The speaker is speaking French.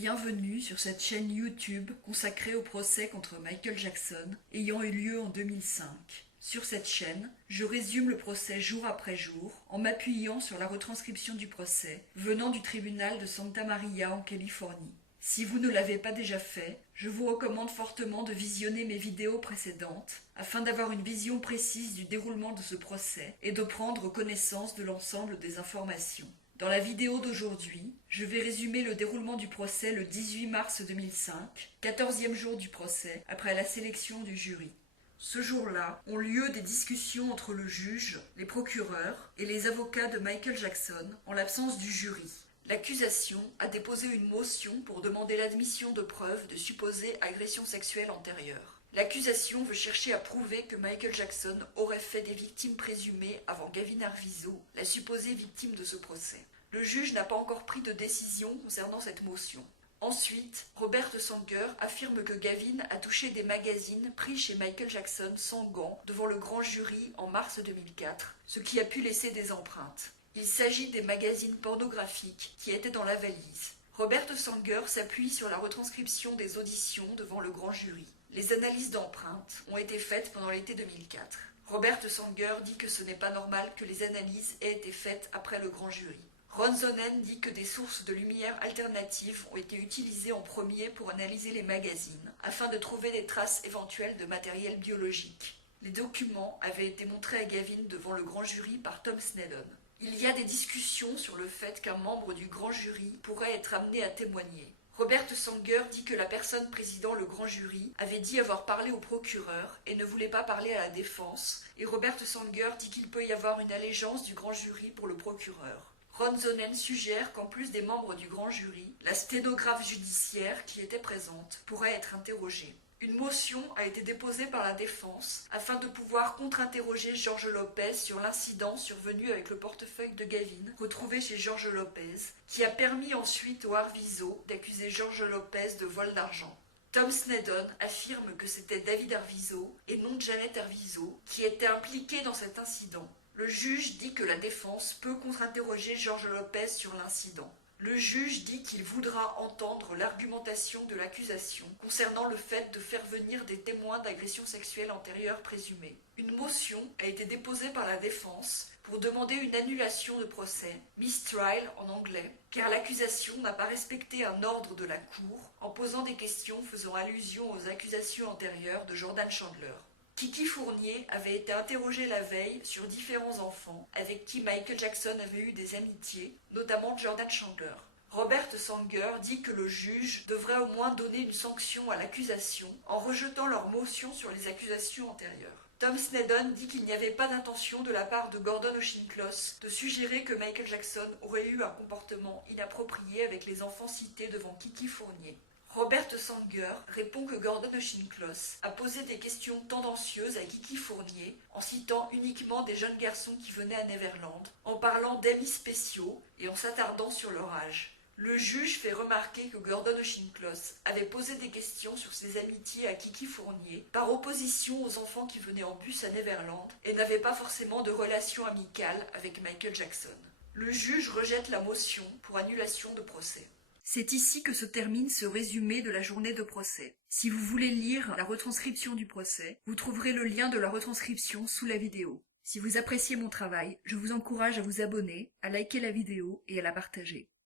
Bienvenue sur cette chaîne YouTube consacrée au procès contre Michael Jackson ayant eu lieu en 2005. Sur cette chaîne, je résume le procès jour après jour en m'appuyant sur la retranscription du procès venant du tribunal de Santa Maria en Californie. Si vous ne l'avez pas déjà fait, je vous recommande fortement de visionner mes vidéos précédentes afin d'avoir une vision précise du déroulement de ce procès et de prendre connaissance de l'ensemble des informations. Dans la vidéo d'aujourd'hui, je vais résumer le déroulement du procès le 18 mars 2005, 14e jour du procès, après la sélection du jury. Ce jour-là ont lieu des discussions entre le juge, les procureurs et les avocats de Michael Jackson en l'absence du jury. L'accusation a déposé une motion pour demander l'admission de preuves de supposées agressions sexuelles antérieures. L'accusation veut chercher à prouver que Michael Jackson aurait fait des victimes présumées avant Gavin Arvizo, la supposée victime de ce procès. Le juge n'a pas encore pris de décision concernant cette motion. Ensuite, Robert Sanger affirme que Gavin a touché des magazines pris chez Michael Jackson sans gants devant le grand jury en mars 2004, ce qui a pu laisser des empreintes. Il s'agit des magazines pornographiques qui étaient dans la valise. Robert Sanger s'appuie sur la retranscription des auditions devant le grand jury. Les analyses d'empreintes ont été faites pendant l'été 2004. Robert Sanger dit que ce n'est pas normal que les analyses aient été faites après le grand jury. Ron Zonen dit que des sources de lumière alternatives ont été utilisées en premier pour analyser les magazines, afin de trouver des traces éventuelles de matériel biologique. Les documents avaient été montrés à Gavin devant le grand jury par Tom Snedden. Il y a des discussions sur le fait qu'un membre du grand jury pourrait être amené à témoigner. Robert Sanger dit que la personne présidant le grand jury avait dit avoir parlé au procureur et ne voulait pas parler à la défense, et Robert Sanger dit qu'il peut y avoir une allégeance du grand jury pour le procureur. Ron Zonen suggère qu'en plus des membres du grand jury, la sténographe judiciaire qui était présente pourrait être interrogée. Une motion a été déposée par la défense afin de pouvoir contre-interroger George Lopez sur l'incident survenu avec le portefeuille de Gavin retrouvé chez George Lopez, qui a permis ensuite au Arvizo d'accuser George Lopez de vol d'argent. Tom Snedden affirme que c'était David Arvizo et non Janet Arvizo qui était impliqué dans cet incident. Le juge dit que la défense peut contre-interroger George Lopez sur l'incident. Le juge dit qu'il voudra entendre l'argumentation de l'accusation concernant le fait de faire venir des témoins d'agressions sexuelles antérieures présumées. Une motion a été déposée par la défense pour demander une annulation de procès, mistrial en anglais, car l'accusation n'a pas respecté un ordre de la Cour en posant des questions faisant allusion aux accusations antérieures de Jordan Chandler. Kiki Fournier avait été interrogée la veille sur différents enfants avec qui Michael Jackson avait eu des amitiés, notamment Jordan Chandler. Robert Sanger dit que le juge devrait au moins donner une sanction à l'accusation en rejetant leur motion sur les accusations antérieures. Tom Snedden dit qu'il n'y avait pas d'intention de la part de Gordon O'Shinklos de suggérer que Michael Jackson aurait eu un comportement inapproprié avec les enfants cités devant Kiki Fournier. Robert Sanger répond que Gordon O'Shinklos a posé des questions tendancieuses à Kiki Fournier en citant uniquement des jeunes garçons qui venaient à Neverland, en parlant d'amis spéciaux et en s'attardant sur leur âge. Le juge fait remarquer que Gordon O'Shinklos avait posé des questions sur ses amitiés à Kiki Fournier par opposition aux enfants qui venaient en bus à Neverland et n'avait pas forcément de relation amicale avec Michael Jackson. Le juge rejette la motion pour annulation de procès. C'est ici que se termine ce résumé de la journée de procès. Si vous voulez lire la retranscription du procès, vous trouverez le lien de la retranscription sous la vidéo. Si vous appréciez mon travail, je vous encourage à vous abonner, à liker la vidéo et à la partager.